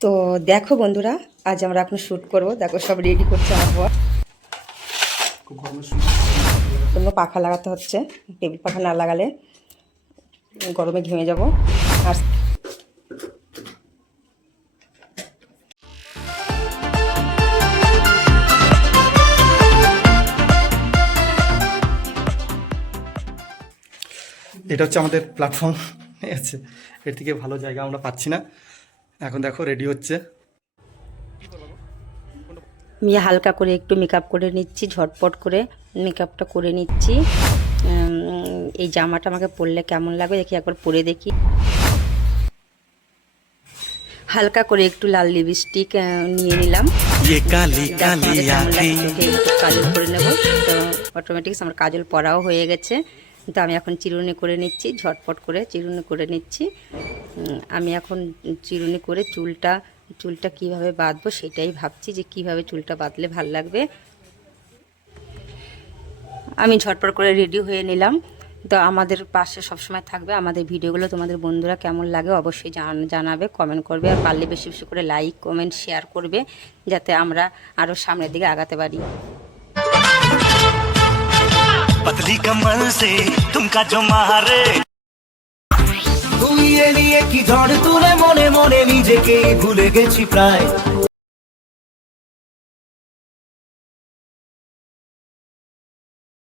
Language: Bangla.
তো দেখো বন্ধুরা, আজ আমরা এখন শ্যুট করবো। দেখো সব রেডি করছে আমার বর। জন্য পাখা লাগাতে হচ্ছে, টেবিল পাখা না লাগালে গরমে ঘেমে যাব। আর এটা হচ্ছে আমাদের প্ল্যাটফর্ম, ঠিক আছে। এর থেকে ভালো জায়গা আমরা পাচ্ছি না। এখন দেখো রেডি হচ্ছে। আমি হালকা করে একটু মেকআপ করে নিচ্ছি, ঝটপট করে মেকআপটা করে নিচ্ছি। এই জামাটা আমাকে পরলে কেমন লাগবে দেখি, একবার পরে দেখি। হালকা করে একটু লাল লিপস্টিক নিয়ে নিলাম, কাজল করে নেব। তো অটোমেটিক্স আমার কাজল পরাও হয়ে গেছে। তো আমি এখন চিরুনি করে নিচ্ছি, ঝটপট করে চিরুনি করে নিচ্ছি। আমি এখন চিরুনি করে চুলটা কিভাবে বাঁধবো সেটাই ভাবছি, যে কিভাবে চুলটা বাঁধলে ভাল লাগবে। আমি ঝটপট করে রেডি হয়ে নিলাম। তো আমাদের পাশে সবসময় থাকবে। আমাদের ভিডিওগুলো তোমাদের বন্ধুরা কেমন লাগে অবশ্যই জানাবে, কমেন্ট করবে। আর পারলে বেশি বেশি করে লাইক কমেন্ট শেয়ার করবে, যাতে আমরা আরও সামনের দিকে আগাতে পারি। पतली कमर से तुमका जो मारे তুই এলিয়ে কি ঝড় তুলে মনে মনে নিজেকে ভুলে গেছি প্রায়।